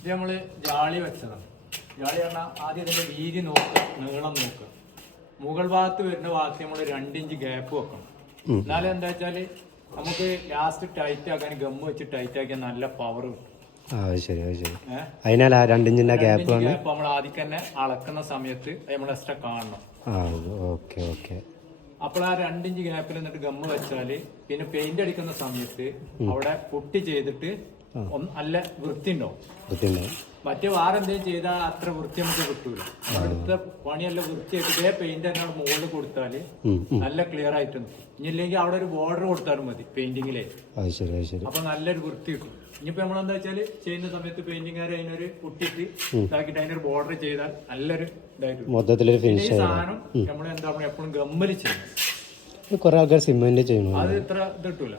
ഇത് നമ്മൾ ജാളി വെച്ചതാണ്. ജാളി പറഞ്ഞാൽ ആദ്യം ഇതിന്റെ വീതി നോക്കുക നീളം നോക്കുക മുകൾ ഭാഗത്ത് വരുന്ന ഭാഗത്ത് നമ്മൾ രണ്ടിഞ്ച് ഗ്യാപ്പ് വെക്കണം. എന്നാലും എന്താ വെച്ചാൽ നമുക്ക് ലാസ്റ്റ് ടൈറ്റ് ആക്കാൻ ഗം വെച്ച് ടൈറ്റ് ആക്കിയാൽ നല്ല പവർ കിട്ടും. ആ അത് ശരി അത് ശരി. ഏഹ് അതിനാൽ ആ രണ്ടിഞ്ചിന്റെ ഗ്യാപ്പ് ആണ് നമ്മൾ ആദ്യം തന്നെ അളക്കുന്ന സമയത്ത് നമ്മൾ എക്സ്ട്രാ കാണണം. ആ ഓക്കെ ഓക്കെ. അപ്പോൾ ആ രണ്ടിഞ്ച് ഗ്യാപ്പിൽ നിന്നിട്ട് ഗമ്മ് വെച്ചാൽ പിന്നെ പെയിന്റ് അടിക്കുന്ന സമയത്ത് അവിടെ പുട്ടി ചെയ്തിട്ട് നല്ല വൃത്തി ഉണ്ടാവും വൃത്തിയുണ്ടാവും മറ്റേ വാറെന്തേലും ചെയ്താൽ അത്ര വൃത്തി നമുക്ക് കിട്ടൂല. അടുത്ത പണിയല്ല വൃത്തിയായിട്ട് ഇതേ പെയിന്റ് തന്നെ മുകളിൽ കൊടുത്താൽ. നല്ല ക്ലിയർ ആയിട്ട് ഇനി ഇല്ലെങ്കിൽ അവിടെ ഒരു ബോർഡർ കൊടുത്താലും മതി പെയിന്റിങ്ങിലെ അത് ശരി അത് ശരി. അപ്പൊ നല്ലൊരു വൃത്തി കിട്ടും. ഇനിയിപ്പോ നമ്മളെന്താ വെച്ചാൽ ചെയ്യുന്ന സമയത്ത് പെയിന്റിങ്ങുകാർ അതിനൊരു കുട്ടിട്ട് ഇതാക്കിട്ട് അതിനൊരു ബോർഡർ ചെയ്താൽ നല്ലൊരു ഇതായിട്ട്. മൊത്തത്തിലൊരു ഫിനിഷ് സാധനം നമ്മൾ എന്താ എപ്പോഴും ഗമ്മൽ ചെയ്യണം കുറെ ആൾക്കാർ സിമെന്റ് ചെയ്യണു അത് ഇത്ര ഇത് കിട്ടൂല.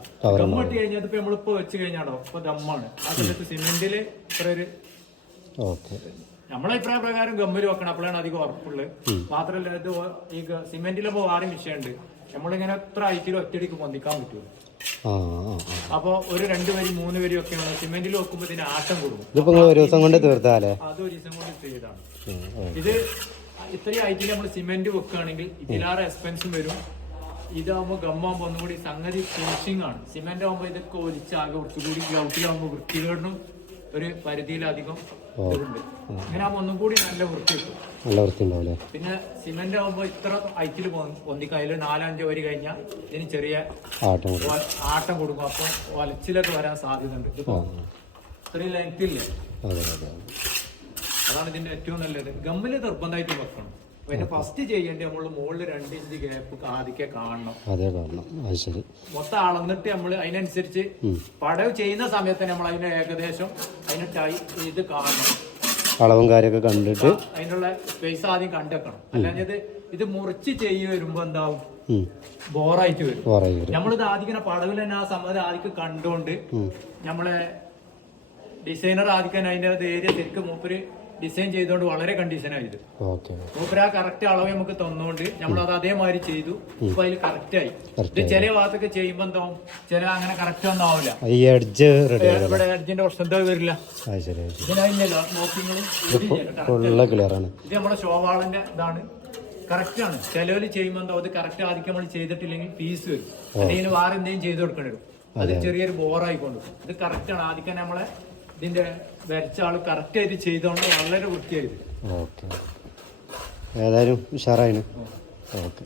കിട്ടി കഴിഞ്ഞാൽ ഇപ്പൊ നമ്മളിപ്പോ വെച്ച് കഴിഞ്ഞാടോ ഇപ്പൊ ദമ്മാണ്. ആ സമയത്ത് സിമെന്റിൽ ഇത്ര ഒരു ഓക്കെ. നമ്മളെ അഭിപ്രായ പ്രകാരം ഗമ്മിൽ വെക്കണം. അപ്പോഴാണ് അധികം ഉറപ്പുള്ളത്. മാത്രല്ല ഇത് ഈ സിമെന്റിലപ്പോ വേറെ വിഷയമുണ്ട് നമ്മളിങ്ങനെ എത്ര ഹൈറ്റിൽ ഒറ്റയടിക്ക് പൊന്തിക്കാൻ ആ അപ്പൊ ഒരു രണ്ട് വരി മൂന്ന് വരി ഒക്കെ സിമെന്റിൽ വെക്കുമ്പോ ഇതിന് ആട്ടം കൊടുക്കും ഇതിപ്പോ ഒരു ദിവസം കൊണ്ട് തീർത്താലേ? അത് ഒരു ദിവസം കൊണ്ട് ചെയ്താണ്. ഇത് ഇത്രയും ഐറ്റിൽ നമ്മൾ സിമെന്റ് വെക്കുകയാണെങ്കിൽ ഇതിലാറ് എക്സ്പെൻസും വരും. ഇതാകുമ്പോൾ ഗമ്മാകുമ്പോൾ ഒന്നും കൂടി സംഗതി ഫിനിഷിംഗ് ആണ്. സിമെന്റ് ആകുമ്പോൾ ഇതൊക്കെ ഒലിച്ച് ആകെ കുറച്ചുകൂടി ഗ്രൗട്ടിലാകുമ്പോൾ വൃത്തികേടിനും ഒരു പരിധിയിലധികം ഇതുണ്ട്. അങ്ങനെ ആകുമ്പോൾ ഒന്നും കൂടി നല്ല വൃത്തി കിട്ടും. നല്ല വൃത്തി ഉണ്ടാവില്ലേ പിന്നെ സിമെന്റ് ആകുമ്പോൾ ഇത്ര ഐറ്റിൽ പൊന്തിക്കാം അതിൽ നാലഞ്ചോ വരി കഴിഞ്ഞാൽ ഇതിന് ചെറിയ ആട്ടം കൊടുക്കും. അപ്പോൾ വലച്ചിലൊക്കെ വരാൻ സാധ്യത ഉണ്ട് ഇതിപ്പോ ഇത്രയും ലെങ്ത് ഇല്ലേ? അതെ അതെ. അതാണ് ഇതിന്റെ ഏറ്റവും നല്ലത്. ഗമ്മിൽ നിർബന്ധമായിട്ട് വെക്കണം. പിന്നെ ഫസ്റ്റ് ചെയ്യേണ്ടി നമ്മൾ മുകളിൽ രണ്ട് ഇഞ്ച് ഗ്യാപ്പ് ആദ്യമൊക്കെ കാണണം. അതെ കാണണം. അത് ശരി. മൊത്തം അളന്നിട്ട് നമ്മൾ അതിനനുസരിച്ച് പടവ് ചെയ്യുന്ന സമയത്ത് നമ്മൾ അതിന് ഏകദേശം അതിന് ടൈ ഇത് കാണണം. അളവും കാര്യമൊക്കെ കണ്ടിട്ട് അതിനുള്ള സ്പേസ് ആദ്യം കണ്ടെക്കണം അല്ലാഞ്ഞത് ഇത് മുറിച്ച് ചെയ്യ വരുമ്പോ എന്താവും? ബോറായിട്ട് വരും. നമ്മളിത് ആദ്യം ഇങ്ങനെ പടവിൽ തന്നെ ആ സമയത്ത് ആദ്യം കണ്ടുകൊണ്ട് നമ്മളെ ഡിസൈനർ ആദ്യം അതിന്റെ ഏരിയ ശരിക്കും മൂപ്പര് ഡിസൈൻ ചെയ്തുകൊണ്ട് വളരെ കണ്ടീഷനായത് മൂപ്പര ആ കറക്റ്റ് അളവ് നമുക്ക് തന്നുകൊണ്ട് നമ്മൾ അത് അതേമാതിരി ചെയ്തു. ഇപ്പൊ അതിൽ കറക്റ്റ് ആയി. ഇത് ചില ഭാഗത്തൊക്കെ ചെയ്യുമ്പോ എന്താവും ചില അങ്ങനെ കറക്റ്റ് ഒന്നും ആവില്ല. ഇവിടെ എഡ്ജിന്റെ പ്രശ്നം എന്താ വരില്ല? ശരി അത് ശരി. ഇതിനായില്ലല്ലോ നോക്കിങ്ങളും ക്ലിയർ ആണ്. ഇത് നമ്മുടെ ഷോവാളിന്റെ ഇതാണ്. കറക്റ്റ് ആണ്. ചിലവര് ചെയ്യുമ്പോൾ എന്താ അത് കറക്റ്റ് ആദ്യം നമ്മൾ ചെയ്തിട്ടില്ലെങ്കിൽ ഫീസ് വരും. അല്ലെങ്കിൽ വേറെ എന്തെങ്കിലും ചെയ്ത് കൊടുക്കേണ്ടി വരും. അത് ചെറിയൊരു ബോറായിക്കൊണ്ട് ഇത് കറക്റ്റ് ആണ്. ആദ്യം നമ്മളെ ഇതിന്റെ വരച്ച ആൾ കറക്റ്റ് ആയിട്ട് ചെയ്തോണ്ട് വളരെ വൃത്തിയായിരുന്നു ഓക്കെ. ഏതായാലും ഉഷാറായിന്. ഓക്കെ.